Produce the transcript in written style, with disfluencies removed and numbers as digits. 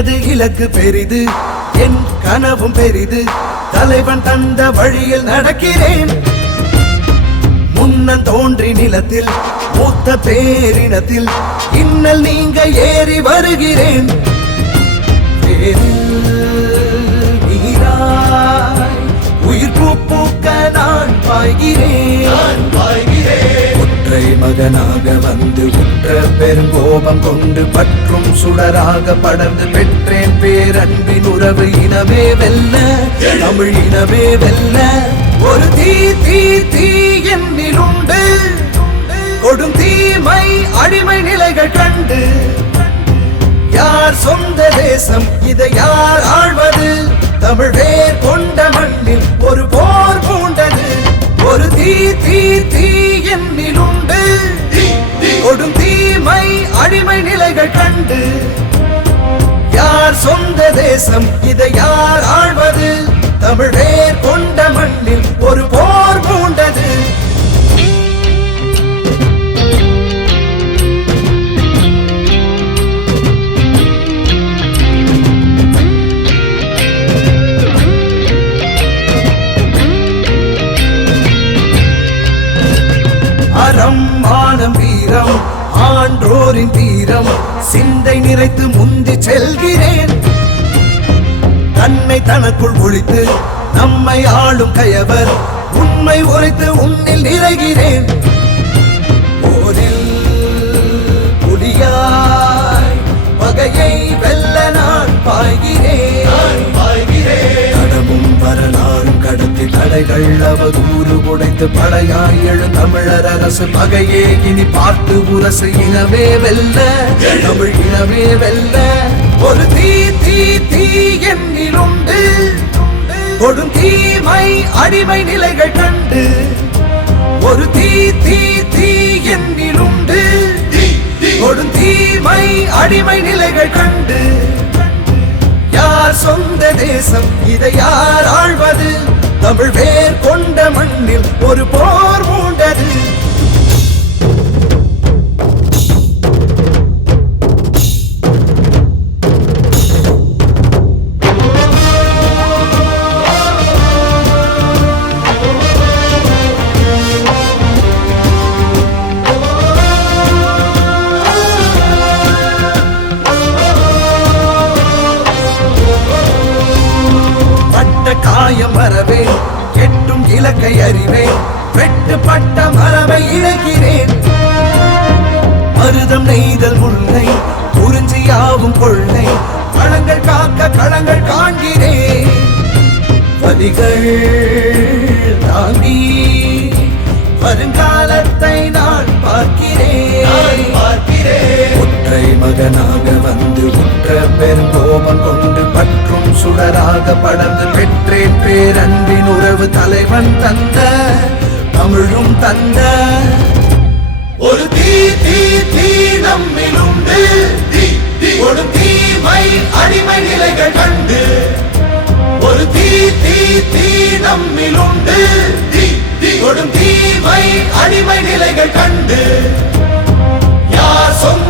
எனது இலக்கு பெரிது, என் கனவும் பெரிது. தலைவன் தந்த வழியில் நடக்கிறேன். முன்னன் தோன்றி நிலத்தில் மூத்த பேரினத்தில் இன்னல் நீங்க ஏறி வருகிறேன். நீராய் உயிர் பூக்க நான் பாய்கிறேன். ஒற்றை மகனாக வந்து உற்ற பெருங்கோபம் கொண்டு பற்றும் சுடராக படர்ந்து பெற்றேன் பேரன்பின் உறவு. இனமே வெல்ல, தமிழ் இனமே வெல்ல. ஒரு தீ தீ தீ என்னில் உண்டு, கொடும் தீமை அடிமை நிலைகள் கண்டு. யார் சொந்த தேசம், இதை யார் ஆழ்வது? தமிழ் வேர் கொண்ட மண்ணில் ஒரு போர் பூண்டது. ஒரு தீ தீ தீ என்னில் உண்டு, கொடும் தீமை அடிமை நிலைகள் கண்டு. யார் சொந்த தேசம், இதை யார் ஆழ்வது? தமிழ் வேர் கொண்ட மண்ணில் ஒரு போர் பூண்டது. அறம் மானம் வீரம் ஆன்றோரின் தீரம் சிந்தை நிறைத்து முந்தி செல்கிறேன். தன்னை தனக்குள் ஒழித்து நம்மை ஆளும் கயவர் உண்மை உரைத்து உன்னில் நிறைகிறேன். போரில் புலியாய் பகையை வெல்ல நான் பாய்கிறேன். கடமும் வரலாறும் கடத்தி தடைகள் அவதூறு உடைத்து படையாய் எழு தமிழர் அரசு பகையே இனி பார்த்து உரசு. இனமே வெல்ல, தமிழ் இனமே வெல்ல. ஒரு தீ தீ தீ என்னில் உண்டு, கொடும் தீமை அடிமை நிலைகள் கண்டு. ஒரு தீ தீ தீ என்னில் உண்டு, கொடும் தீமை அடிமை நிலைகள் கண்டு. யார் சொந்த தேசம், இதை யார் ஆழ்வது? தமிழ் வேர் கொண்ட மண்ணில் ஒரு போர் மூண்டது. காயம் வரவேன், கெட்டும் இலக்கை அறிவேன். வெட்டுப்பட்ட மரபை இழக்கிறேன். மருதம் நெய்தல் முல்லை குறிஞ்சியாவும் கொள்ளை களங்கள் காக்க களங்கள் காண்கிறேன். வலிகள் தாங்கி வருங்காலத்தை நான் பார்க்கிறேன். ஒற்றை மகனாக வந்து உற்ற பெருங்கோபம் கொண்டு பற்றும் சுடராக படர்ந்து பெற்றேன் பேரன்பின் உறவு. தலைவன் தந்த தமிழும் தந்த ஒரு தீ தீ தீ நம்மில் உண்டு, ஒரு தீமை அடிமை நிலைகள் கண்டு. ஒரு தீ தீ தீ நம்மில் உண்டு, கொடும் தீமை அடிமை நிலைகள் கண்டு. யார் சொந்த